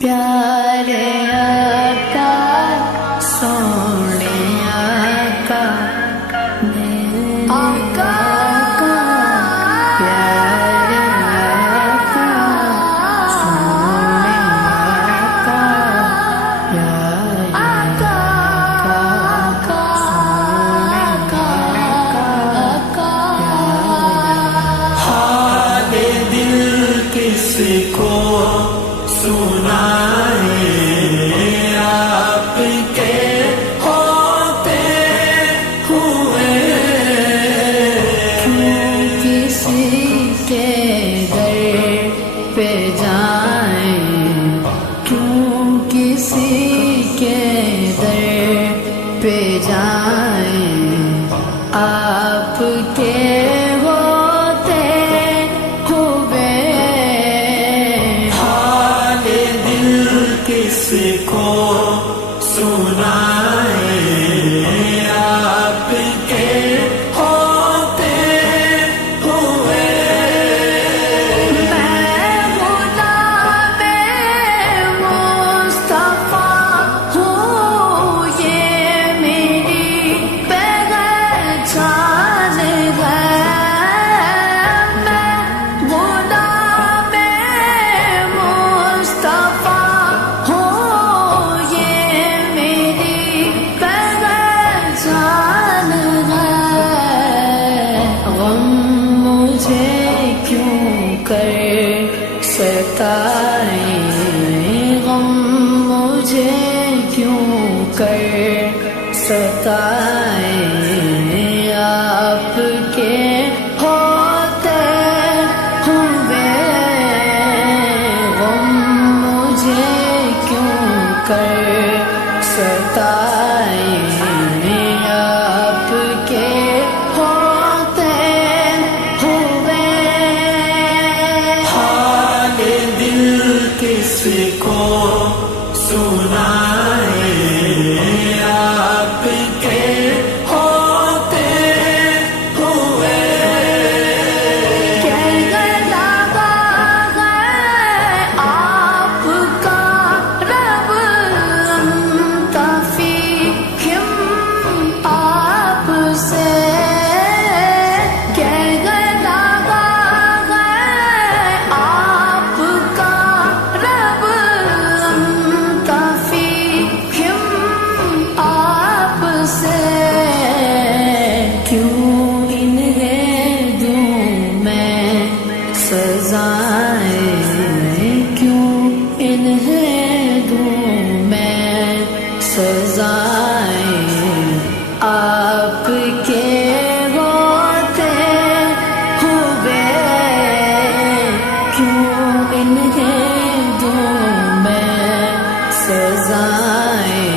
پیارے آقا سونے آقا میرے آقا پیارے آقا سونے آقا پیارے آقا سونے آقا حال دل کس کو سنائے آپ کے ہوتے ہوئے کیوں کسی کے در پہ جائیں کیوں کسی کے در پہ جائیں آپ کے ہوتے ہوئے کس کو سنائے آپ کے ہوتے ہوئے میں غلام مصطفیٰ ہوں یہ میری پہچان ہے میں غلام مصطفیٰ ستائے غم مجھے کیوں کر ستائے آپ کے ہوتے ہوئے غم مجھے کیوں کر ستائے آپ کے ہوتے ہوئے کس کو سنائے آپ کے ہوتے ہوئے آپ کا رب انتفی ہم آپ سے آپ کا رب انتفی ہم آپ سے کیوں انہیں دوں میں سزائیں کیوں انہیں دوں میں سزائیں آپ کے ہوتے ہوئے کیوں انہیں دوں میں سزائیں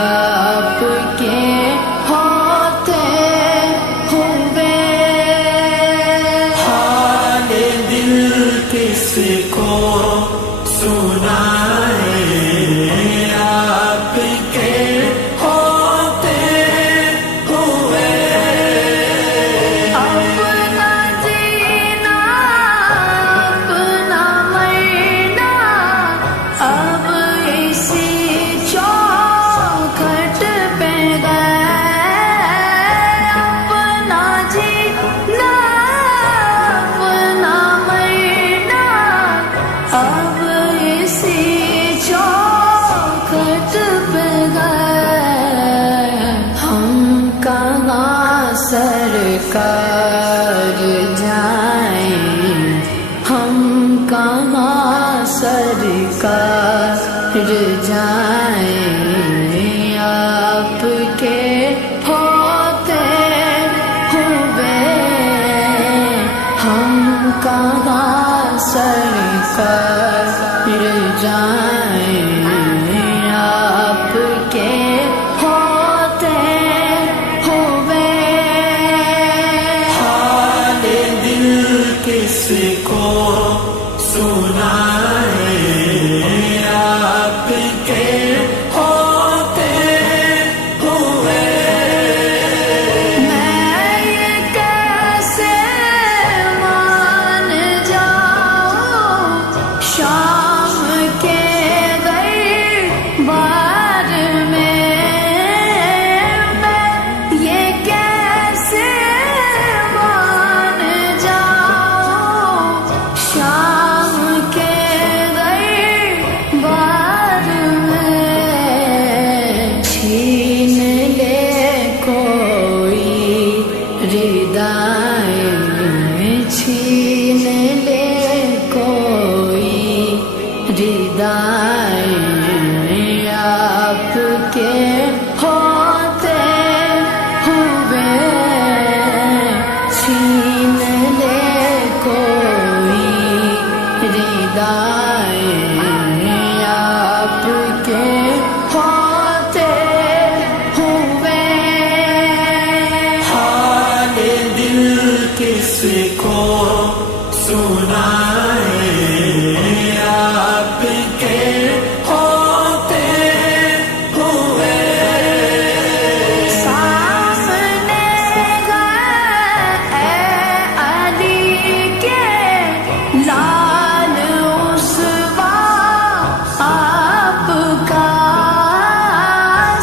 آپ کے ہوتے ہوئے حال دل کس کو سنائے آپ کے ہوتے ہوئے اپنا جینا اپنا مرنا اب اسی چوکھٹ پہ گئے اپنا جینا اپنا مرنا اب اسی چوکھٹ پہ گئے ہم کہاں سرکار جائیں ہم کہاں سرکار جائیں آپ کے ہوتے ہوئے ہم کہاں سرکار جائیں آپ کے ہوتے ہوئے حال دل کس کو سنائے آپ کے ردائیں آپ کے ہوتے ہوئے چھین لے کوئی ردائیں آپ کے ہوتے ہوئے حال دل کس کو سنائے آپ کے ہوتے ہوئے سامنے گئے علی کے لال اسوا آپ کا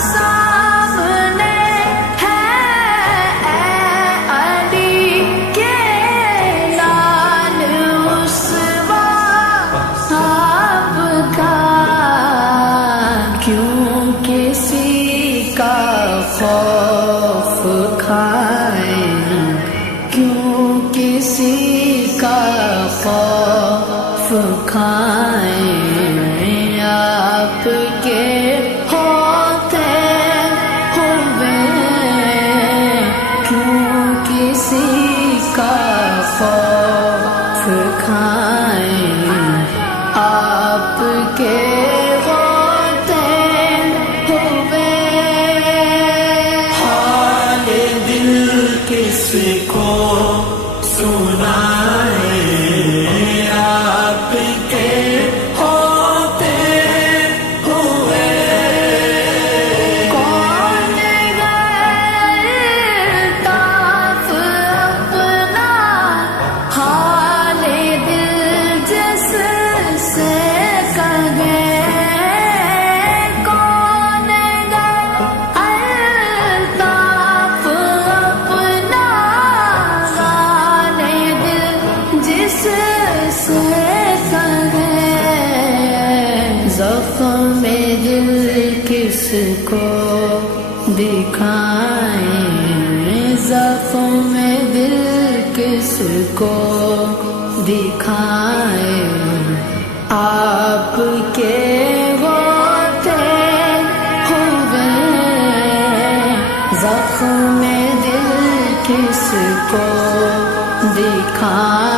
سامنے ہے علی کے لال اسوا آپ کا کیوں کسی کا خوف کھائیں کیوں کسی کا خوف کھائیں آپ کے ہوتے ہوئے کیوں کسی کا خوف کھائیں آپ کے ہوتے ہوئے حال دل کس کو سنائے آپ کے ہوتے ہوئے کون الطاف اپنا حال دل جس سے کہے کون الطاف اپنا حال دل جس سے کہے زخم دل کس کو دکھائیں زخم دل کس کو دکھائیں آپ کے ہوتے ہوئے زخم دل کس کو دکھائیں